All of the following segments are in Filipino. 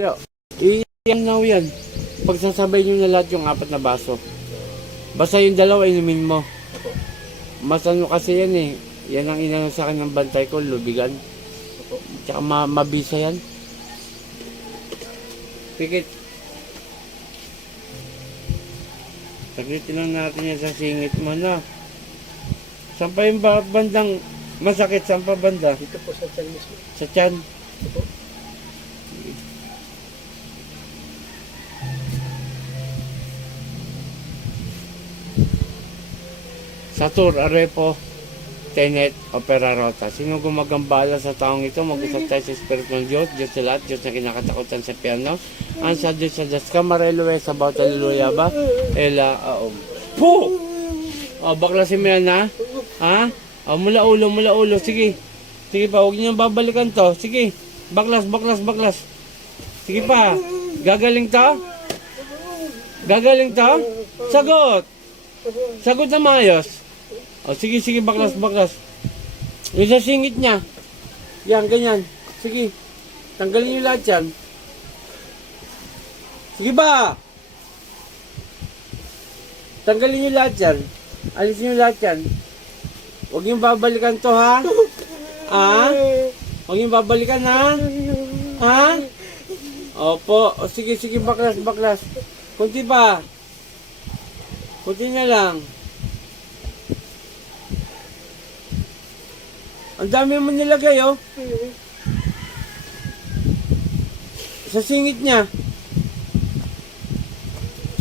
Yo, iyan na yan. Pagsasabay nyo na lahat yung 4 na baso. Basta yung 2, inumin mo. Mas ano kasi yan eh. Yan ang inano sa akin ng bantay ko, lubigan. Tsaka mabisa yan. Pikit. Saglitin lang natin yan sa singit mo na. Saan pa yung bandang masakit? Saan pa banda? Dito po sa tiyan mismo. Sa tiyan. Ito po. Satur, Arepo, Tenet, Opera Rota. Sino gumagambala sa taong ito? Mag-usap tayo sa Espiritu ng Diyos. Diyos sa lahat. Diyos na kinakatakutan sa piano. Ansa Diyos sa Diyos. Kamareluwe sa bawat haleluya ba? Ela, aom. Po! O, baklasin mo yan ha? Ha? O, mula ulo. Sige. Sige pa, huwag niyong babalikan to. Sige. Baklas. Sige pa. Gagaling to? Sagot! Sagot na maayos. O, sige, baklas. Yung sa singit niya. Yan, ganyan. Sige. Tanggalin niyo lahat yan. Sige ba? Tanggalin niyo lahat yan. Alisin niyo lahat yan. Huwag niyong babalikan to, ha? Huwag niyong babalikan, ha? Opo. O, sige, baklas. Kunti pa. Kunti na lang. Ang dami mo nilagay, oh. Sa singit niya.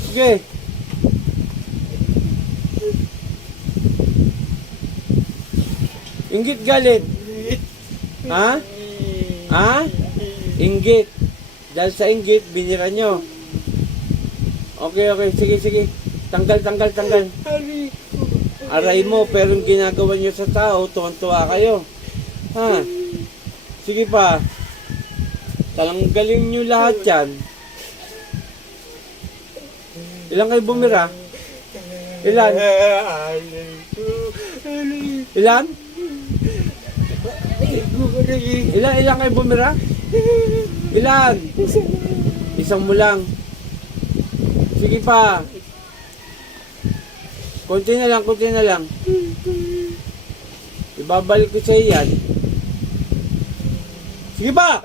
Sige. Inggit galit. Ha? Inggit. Dahil sa inggit, binira nyo. Okay. Sige. Tanggal. Aray mo, pero yung ginagawa nyo sa tao, tuwan-tuwa kayo. Ha? Sige pa. Talanggalin nyo lahat yan. Ilan kayo bumira? Ilan? Ilan kayo bumira? Ilan? Isang mo lang. Sige pa. Kunti na lang. Ibabalik ko sa iyan. Sige pa!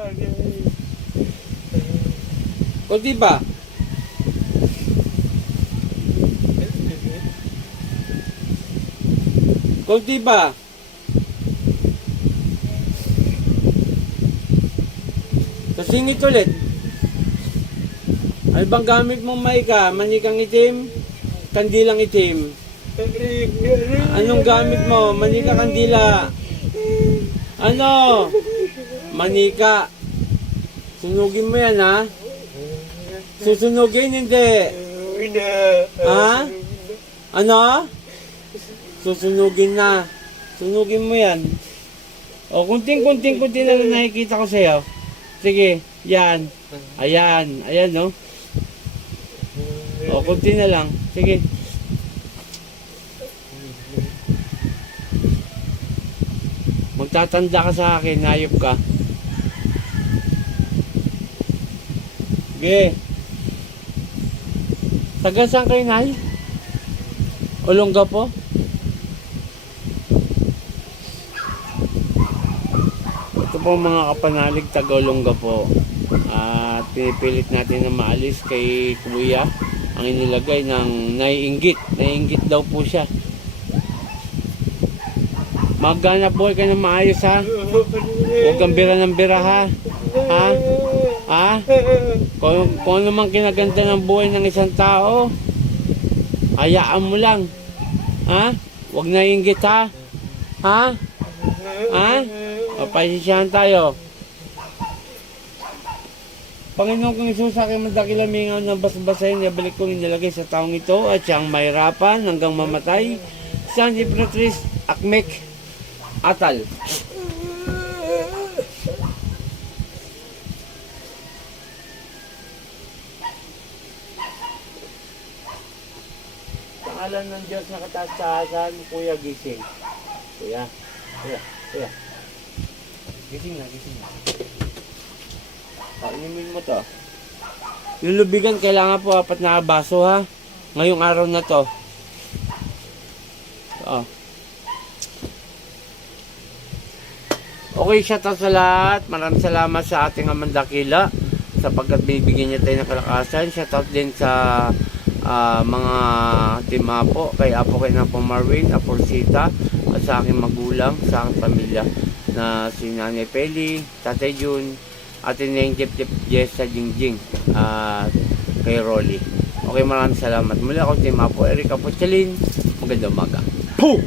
Kunti pa. Kunti pa. Sa singit ulit. Ano bang gamit mong maika? Manikang itim? Kandilang itim? Anong gamit mo? Manika, kandila. Ano? Manika. Sunugin mo yan, ha? Susunugin, hindi. Ha? Ano? Susunugin na. Sunugin mo yan. O, kunting na lang nakikita ko sa'yo. Sige, yan. Ayan, no? O, kunti na lang. Sige. Magtatanda ka sa akin, hayop ka. Sige. Taga saan kayo, Nay? Olongga po? Ito po mga kapanalig, taga Olongga po. At pinipilit natin na maalis kay Kuya ang inilagay ng naiinggit. Naiinggit daw po siya. Maghanap buhay ka ng maayos, ha? Huwag kang bira ng bira, ha? Kung ano mang kinaganda ng buhay ng isang tao, hayaan mo lang. Ha? Huwag naiinggit, ha? Papasisyahan tayo. Panginoon kong Isus, aking madakilamingaw ng basbasahin, nabalik kong inilagay sa taong ito at siyang mahirapan hanggang mamatay. San Imperatrice Akmek Atal. Pangalan ng Diyos na kataas-taasan, Kuya, gising. Kuya. Gising na. Inumin mo to. Yung lubigan, kailangan po 4 na baso ha. Ngayong araw na to. Oh. Okay, shoutout sa lahat. Maraming salamat sa ating Amang Dakila sapagkat binibigyan niya tayo ng kalakasan. Shoutout din sa mga team Apo, kay Apo, kay Apo Marvin, Apo Sita, at sa aking magulang, sa aking pamilya na si Nanay Peli, Tatay Jun, Ate Neng, Jeff Jessa Jingjing, at kay Rolly. Okay, maraming salamat. Muli ako, team Apo, Eric Apo Chalin. Magandang umaga. Puh!